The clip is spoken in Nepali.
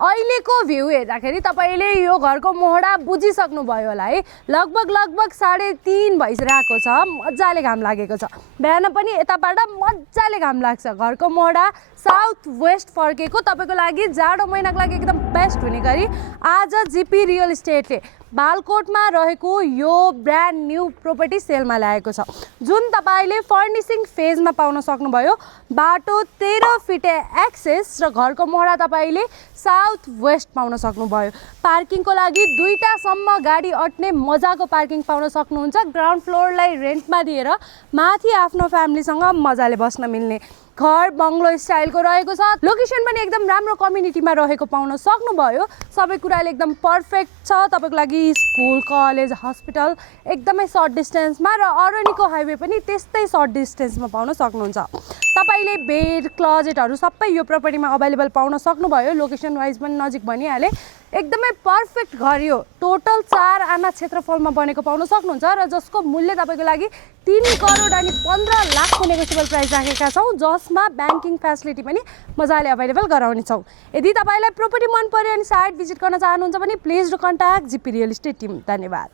अहिलेको भ्यू हेर्दाखेरि तपाईँले यो घरको मोहडा बुझिसक्नुभयो होला है। लगभग 3:30 भइरहेको छ, मजाले घाम लागेको छ। बिहान पनि यताबाट मजाले घाम लाग्छ। घरको मोहडा साउथ वेस्ट फर्केको तपाईँको लागि जाडो महिनाको लागि एकदम बेस्ट हुने गरी आज जिपी रियल इस्टेटले बालकोटमा रहेको यो ब्रान्ड न्यू प्रोपर्टी सेलमा ल्याएको छ, जुन तपाईँले फर्निसिङ फेजमा पाउन सक्नुभयो। बाटो 13 फिटे एक्सेस र घरको मोहडा तपाईँले साउथ वेस्ट पाउन सक्नुभयो। पार्किङको लागि 2टासम्म गाडी अट्ने मजाको पार्किङ पाउन सक्नुहुन्छ। ग्राउन्ड फ्लोरलाई रेन्टमा दिएर माथि आफ्नो फ्यामिलीसँग मजाले बस्न मिल्ने घर बङ्गलो स्टाइलको रहेको छ। लोकेसन पनि एकदम राम्रो कम्युनिटीमा रहेको पाउन सक्नुभयो। सबै कुराले एकदम पर्फेक्ट छ तपाईँको लागि। स्कुल, कलेज, हस्पिटल एकदमै सर्ट डिस्टेन्समा र अरनिको हाइवे पनि त्यस्तै सर्ट डिस्टेन्समा पाउन सक्नुहुन्छ। तपाईँले बेड, क्लोजेटहरू सबै यो प्रपर्टीमा अभाइलेबल पाउन सक्नुभयो। लोकेसन वाइज पनि नजिक भनिहाले। एकदमै पर्फेक्ट घर यो। टोटल 4 आना क्षेत्रफलमा बनेको पाउन सक्नुहुन्छ र जसको मूल्य तपाईँको लागि 3 करोड अनि 15 लाखको नेगोसिएबल प्राइस राखेका छौँ, जसमा ब्याङ्किङ फेसिलिटी पनि मजाले अभाइलेबल गराउने छौँ। यदि तपाईँलाई प्रोपर्टी मन पर्यो अनि साइट भिजिट गर्न चाहनुहुन्छ भने please do contact GP real estate team. धन्यवाद।